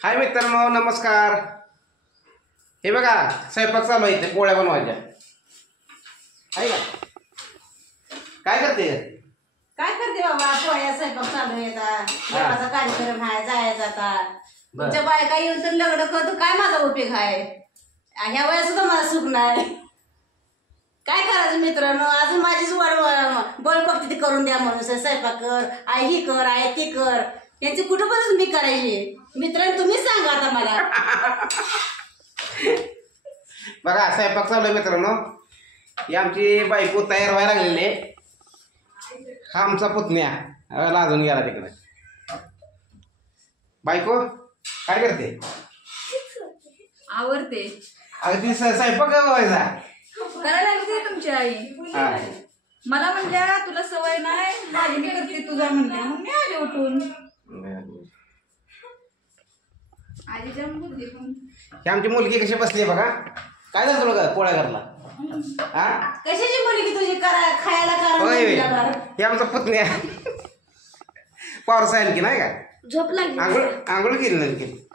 हाय मित्रांनो, नमस्कार. हे बघा स्वयंपाक चालू आहे, ते पोळ्या बनवायच्या आहे का? काय करते? काय करते बाबा? पोळ्या स्वयंपाक चालू येतात, देवाचा कार्यक्रम आहे, जायचा आता. तुमच्या बायका येऊन तर लग्न करतो, काय माझा उपयोग आहे? ह्या वयात सुद्धा मला सुख नाही. काय करायचं मित्रांनो? अजून माझीच बळ बघते करून द्या म्हणून, स्वयंपाक कर, आई ही कर, आई ती कर. त्यांची कुठं मी करायची? मित्रांनो तुम्हीच सांगा आता मला. बघा स्वयंपाक चालू आहे मित्रांनो. ही आमची बायको तयार व्हायला लागलेली आहे. हा आमचा पुतण्या लाजून गेला तिकडे. बायको काय करते? आवडते. अगदी स्वयंपाक व्हायचा करायला लागते तुमची आई. मला म्हणल्या तुला सवय नाही, माझी मी करते तुझा म्हणल्या, मग मी आले उठून. आजीच्या मुलगी पण ही आमची मुलगी कशी बसली बघा. काय झालं तुला पोळ्या करला? हा कशाची मुलगी तुझी खायला होय, करा? हे आमचा पुतण्या पावसा आणखी नाही का? झोप लागली. आंघोळ केली नाही केली.